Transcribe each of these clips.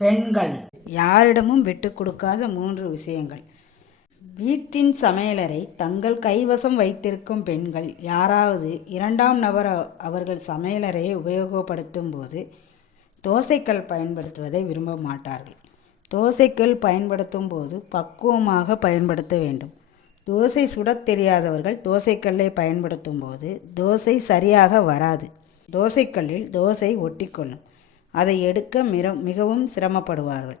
பெண்கள் யாரிடமும் விட்டு கொடுக்காத 3 விஷயங்கள். வீட்டின் சமையலறை தங்கள் கைவசம் வைத்திருக்கும் பெண்கள் யாராவது 2ஆம் நபர் அவர்கள் சமையலறையை உபயோகப்படுத்தும் போது தோசைக்கல் பயன்படுத்துவதை விரும்ப மாட்டார்கள். தோசைக்கல் பயன்படுத்தும் போது பக்குவமாக பயன்படுத்த வேண்டும். தோசை சுடத் தெரியாதவர்கள் தோசைக்கல்லை பயன்படுத்தும் போது தோசை சரியாக வராது. தோசைக்கல்லில் தோசை ஒட்டிக்கொள்ளும். அதை எடுக்க மிகவும் சிரமப்படுவார்கள்.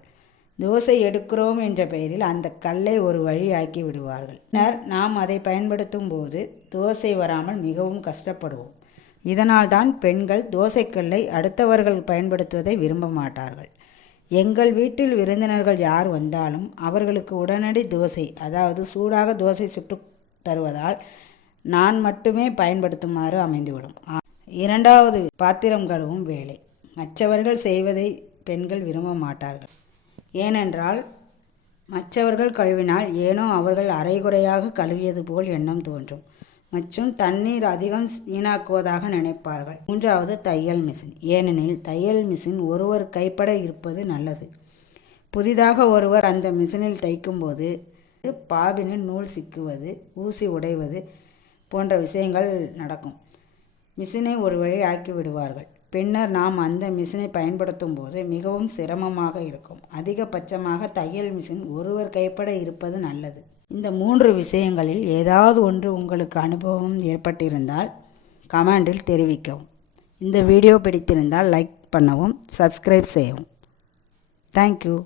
தோசை எடுக்கிறோம் என்ற பெயரில் அந்த கல்லை ஒரு வழி ஆக்கி விடுவார்கள். பின்னர் நாம் அதை பயன்படுத்தும் போது தோசை வராமல் மிகவும் கஷ்டப்படுவோம். இதனால்தான் பெண்கள் தோசைக்கல்லை அடுத்தவர்கள் பயன்படுத்துவதை விரும்ப மாட்டார்கள். எங்கள் வீட்டில் விருந்தினர்கள் யார் வந்தாலும் அவர்களுக்கு உடனடி தோசை, அதாவது சூடாக தோசை சுட்டு தருவதால் நான் மட்டுமே பயன்படுத்துமாறு அமைந்துவிடும். 2வது, பாத்திரம் கழுவும் வேலை. மற்றவர்கள் செய்வதை பெண்கள் விரும்ப மாட்டார்கள். ஏனென்றால் மற்றவர்கள் கழுவினால் ஏனோ அவர்கள் அரைகுறையாக கழுவியது போல் எண்ணம் தோன்றும் மற்றும் தண்ணீர் அதிகம் வீணாக்குவதாக நினைப்பார்கள். 3வது, தையல் மிஷின். ஏனெனில் தையல் மிஷின் ஒருவர் கைப்பட இருப்பது நல்லது. புதிதாக ஒருவர் அந்த மிஷினில் தைக்கும்போது பாபினில் நூல் சிக்குவது, ஊசி உடைவது போன்ற விஷயங்கள் நடக்கும். மிஷினை ஒரு வழி ஆக்கி விடுவார்கள். பின்னர் நாம் அந்த மிஷினை பயன்படுத்தும் போது மிகவும் சிரமமாக இருக்கும். அதிகபட்சமாக தையல் மிஷின் ஒருவர் கைப்பட இருப்பது நல்லது. இந்த 3 விஷயங்களில் ஏதாவது ஒன்று உங்களுக்கு அனுபவம் ஏற்பட்டிருந்தால் கமெண்டில் தெரிவிக்கவும். இந்த வீடியோ பிடித்திருந்தால் லைக் பண்ணவும், சப்ஸ்கிரைப் செய்யவும். தேங்க்யூ.